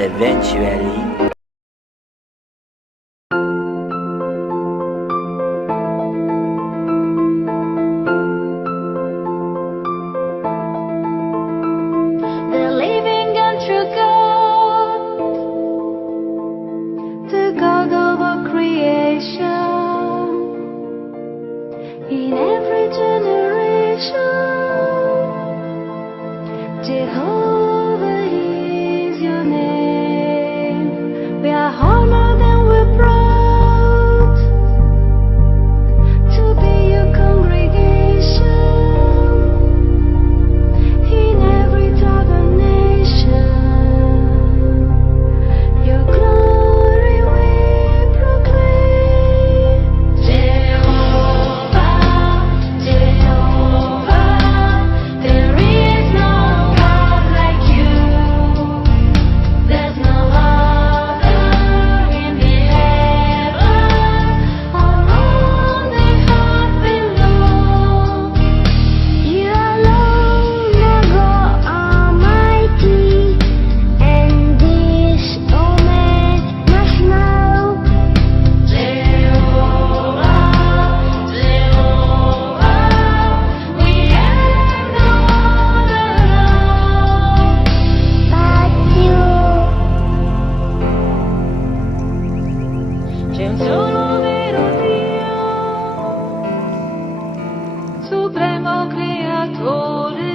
eventually. The living and true God, the God of all creation, in every generation, Jehovah is your name. We are honored and we're proud to be your congregation. In every tribe and nation, your glory we proclaim. Jehovah, Jehovah, there is no God like you. There's no other in the heaven or on the earth below. You alone are God Almighty, and this all men must know. Jehovah, Jehovah, we have no other but you. C'è un solo vero Dio, supremo creatore,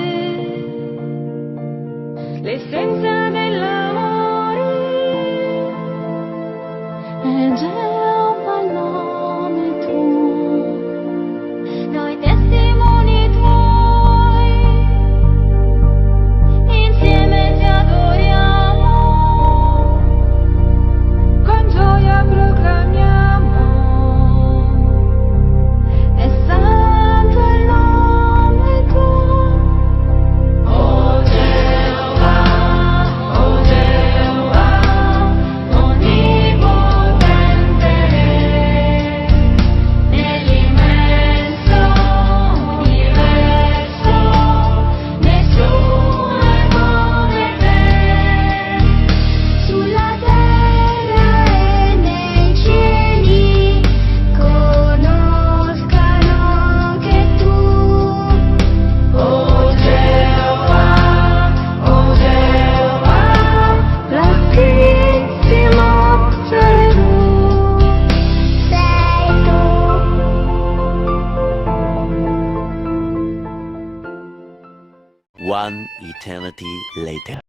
l'essenza dell'amore, e Geova il nome tuo. Noi testimoni tuoi, insieme ti adoriamo, con gioia proclamiamo, è santo il nome tuo. Oh Jehovah, onnipotente, nell'immenso universo, nessuno è come te. Sulla terra e nei cieli conoscano che tu, oh Jehovah, l'altissimo sei tu. One eternity later.